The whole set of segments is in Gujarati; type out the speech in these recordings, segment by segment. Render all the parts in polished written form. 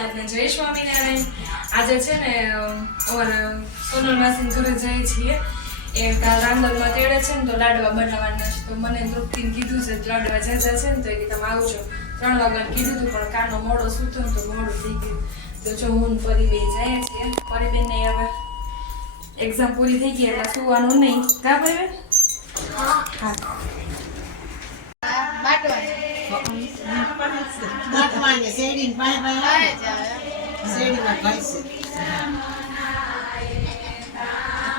સોમનાથ ને જય સ્વામિનારાયણ। આજે છે ને અમારે સોનલ માસી ઘરે જઈએ છીએ। એ રાંદલમાં તેડે છે ને તો લાડવા બનાવવાના છે। તો મને તૃપ્તિને કીધું છે લાડવા જાજા છે ને તો એ તમે આવજો। 3 વાગ્યાનું કીધું હતું પણ કાનો મોડો સૂતો ને તો મોડું થઈ ગયું। તો જો હું પરિબેન જાય છે। પરિબેન ને હવે એક્ઝામ પૂરી થઈ ગઈ એટલે સુવાનું નહીં કા પરિબેન? હા બાટવાને શેડીને ભાઈ ભાઈ શેડીમાં ભાઈ છે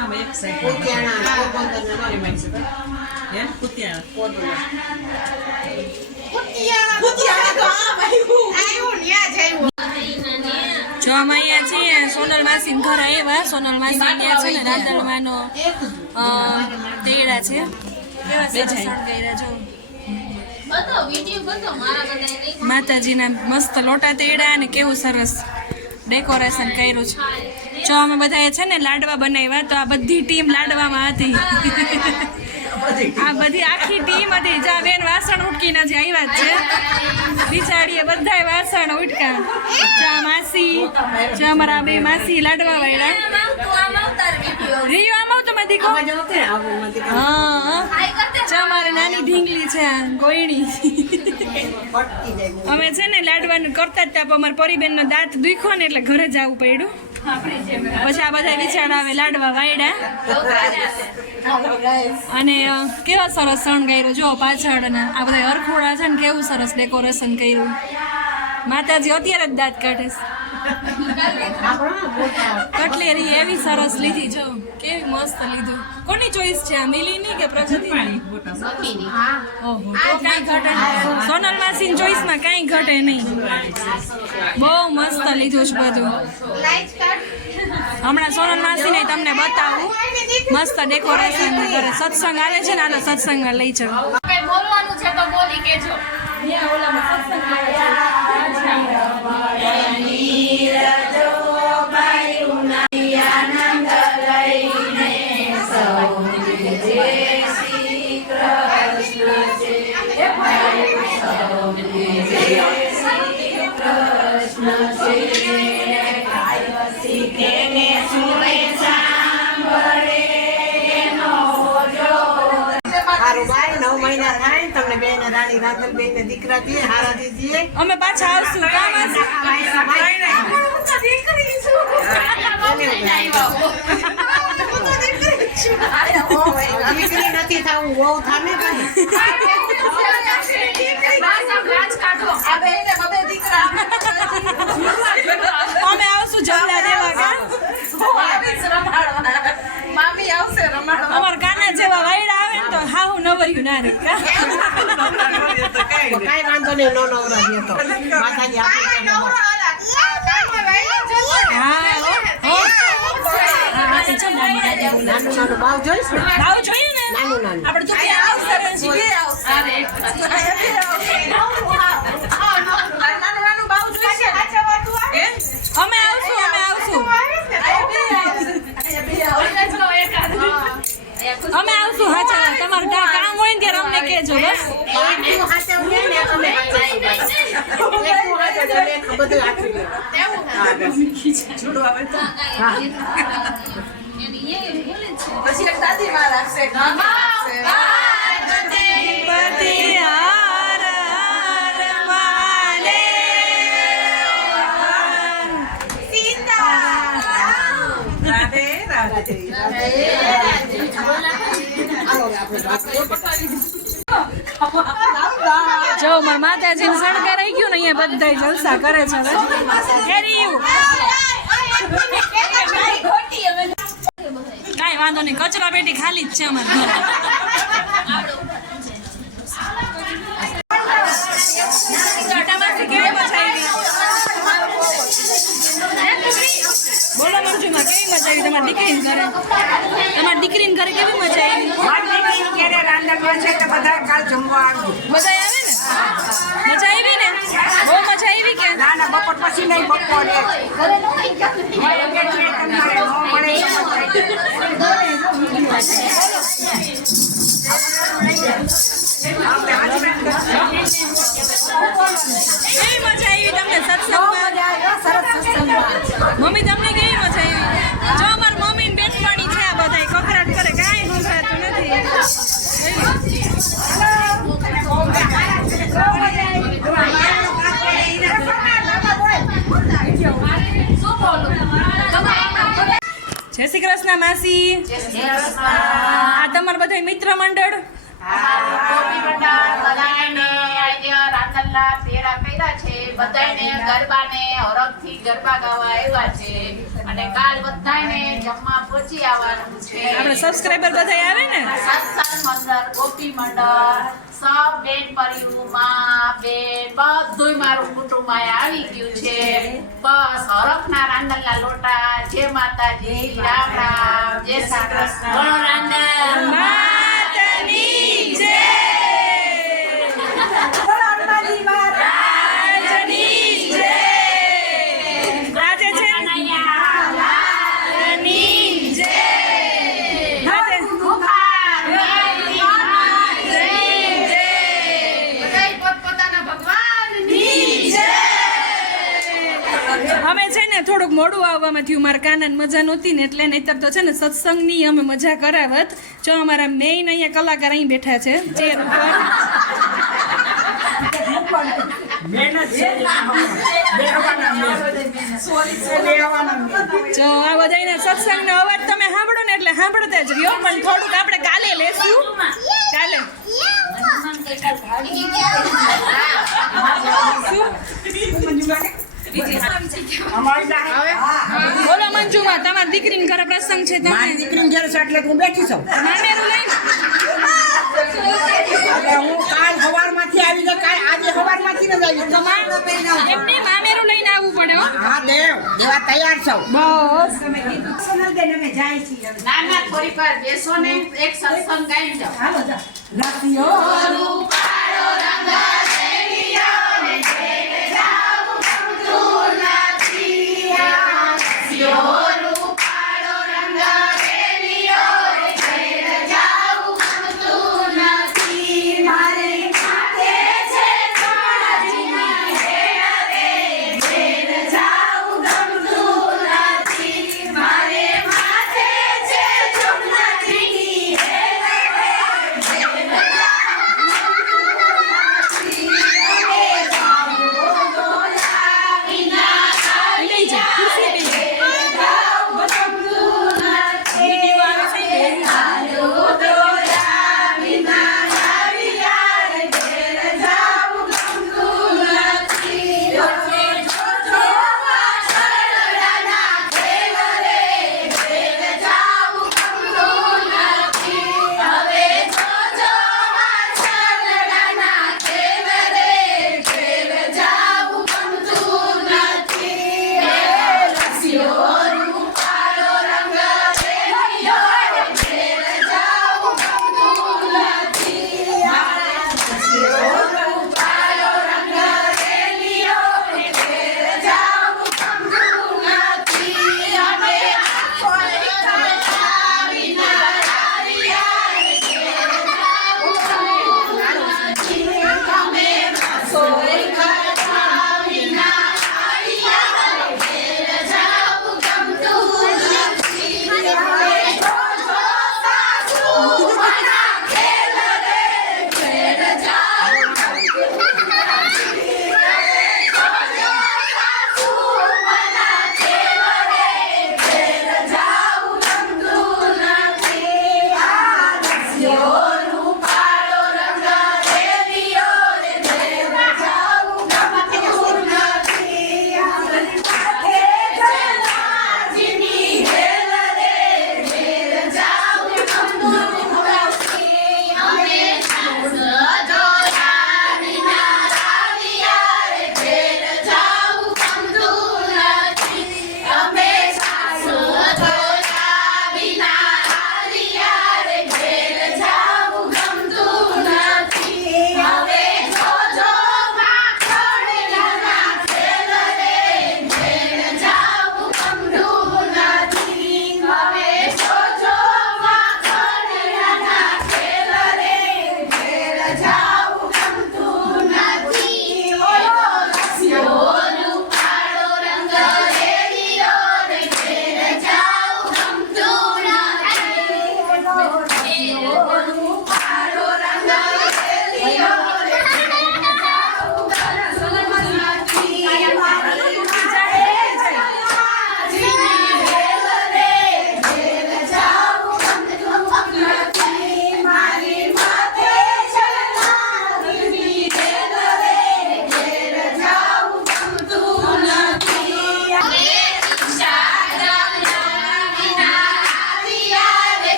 આમ એક સાઈડ કુતિયાણા પોપંદર ને મારી માઈ છે હે કુતિયાણા પોદુલા કુતિયાણા તો આ ભાઈ આયો ન્યા જાયો જો અમે અહીંયા છીએ સોનલ માસી ઘર આવ્યા। સોનલ માસી ત્યાં છે ને રાંદલમાંનો તેડા છે કેવા સરસ સળગાયરા જો માતાજીના મસ્ત લોટા તેડા અને કેવું સરસ ડેકોરેશન કર્યું છે। જો અમે બધાએ છે ને લાડવા બનાવ્યા તો આ બધી ટીમ લાડવામાં હતી। આ બધી આખી ટીમ હતી। જા બેન વાસણ ઉટકીને જે આવ્યા છે બિચારીએ બધાય વાસણ ઉટકા। જા માસી જા અમારા બે માસી લાડવા વાળા રીયો આમ તમે દીકો હા જા મારી નાની ઢીંગલી છે ગોયણી। અમે છે ને લાડવાનું કરતા જ ત્યાં અમારા પરિબેનનો દાંત દુખ્યો ને એટલે ઘરે જવું પડ્યું। પછી આ બધા બિચારા આવે લાડવા વાયડા અને કેવા સરસ શણગાર્યો જો પાછળ આ બધા અરખોડા છે ને કેવું સરસ ડેકોરેશન કર્યું। માતાજી અત્યારે જ દાંત કાઢે કટલેરી એવી સરસ લીધી જો કેવી મસ્ત લીધું। કોની ચોઈસ છે આ મિલીની કે પ્રજાતિની? ઓહો તો કાંઈ ઘટે નહીં। સોનલ માસીની ચોઈસમાં કાંઈ ઘટે નહીં। બહુ મસ્ત લીધું છે બધું। હમણાં સોનલ માસીને તમને બતાવું મસ્ત ડેકોરેશન કરે। સત્સંગ આવે છે ને આનો સત્સંગમાં લઈ જાવ બોલવાનું છે તો બોલી કેજો દીકરા દીએ હારા દીજીએ અમે પાછા આવશું કામ દીકરી નથી થવું બહુ થાને અમે આવશું જમલા દેવા કા મામી આવશે રમાડવા અમાર કાના જેવા વાયડા આવે ને તો હાહુ નવર્યું ના રે કા કાઈ વાંધો નહીં નો નવરા દે તો માતાજી આપી નાનું બાવ જોઈશ ને બાવ જોઈએ ને નાનું આપણે તો ત્યાં આવશે જીવે આવશે નાનું બાવ જોઈશે અમે આવશું અમે આવશું હાચા તમારું કામ હોય ને ત્યારે અમને કહેજો બસ પછી એક દાદી માં રાખશે જો માતાજી શણગાર આવી ગયું ને અહીંયા બધા જલસા કરે છે કાંઈ વાંધો નહીં કચરા પેટી ખાલી જ છે અમારે બોલો મંજુમાં કેવી મજા આવી તમારી દીકરીને ઘરે? તમારી દીકરીને ઘરે કેવી મજા આવી? બધા આવે ને? મજા આવી ને? બહુ મજા આવી કે? બપોર પછી નહીં બપોરે કેવી મજા આવી તમને સત્સંગમાં? જય શ્રી કૃષ્ણ માસી. આ તમારા બધા મિત્ર મંડળ. ગરબા ગાવા આવ્યા છે અને કાલ બધાને જમવા પહોંચી આવવાનું છે. આપણે સબસ્ક્રાઇબર બધા આવે ને. સત્સંગ મંડળ, ગોપી મંડળ, સબ બેન પરિયું, માં બેન બધુંય મારું કુટુંબ અહીંયા આવી ગયું છે. બસ હરખના રાંદલના લોટા. જય માતાજી, રામ રામ, જય શ્રી કૃષ્ણ. બોલો રાંદલ માતાની જય. રાજની જય. આજે છે રાની જય. આજે અમે છે ને થોડુંક મોડું આવવામાં થયું. મારા કાનાને મજા નહોતી ને એટલે નહીતર તો છે ને સત્સંગની અમે મજા કરાવત. જો અમારા મેઇન અહીંયા કલાકાર અહીં બેઠા છે ચેર ઉપર. જો આ બધાને સત્સંગનો અવાજ તમે સાંભળો ને એટલે સાંભળતા જ રહ્યો. પણ થોડુંક આપણે કાલે લેશું. કાલે બોલો મંજુમાં, તમારી દીકરીને ઘરે પ્રસંગ છે. મારી દીકરીને ઘરે છે એટલે હું બેઠી છું. મામેરું લઈને એટલે હું કાલ સવારમાંથી આવી જાય, કાલ આજે સવારમાંથી ન જ આવી. એમને મામેરું લઈને આવવું પડે હો. હા દેવ દેવા તૈયાર છો. બસ ના ના થોડી વાર બેસો ને એક સત્સંગ ગાઈ જાઓ. હાલો જા.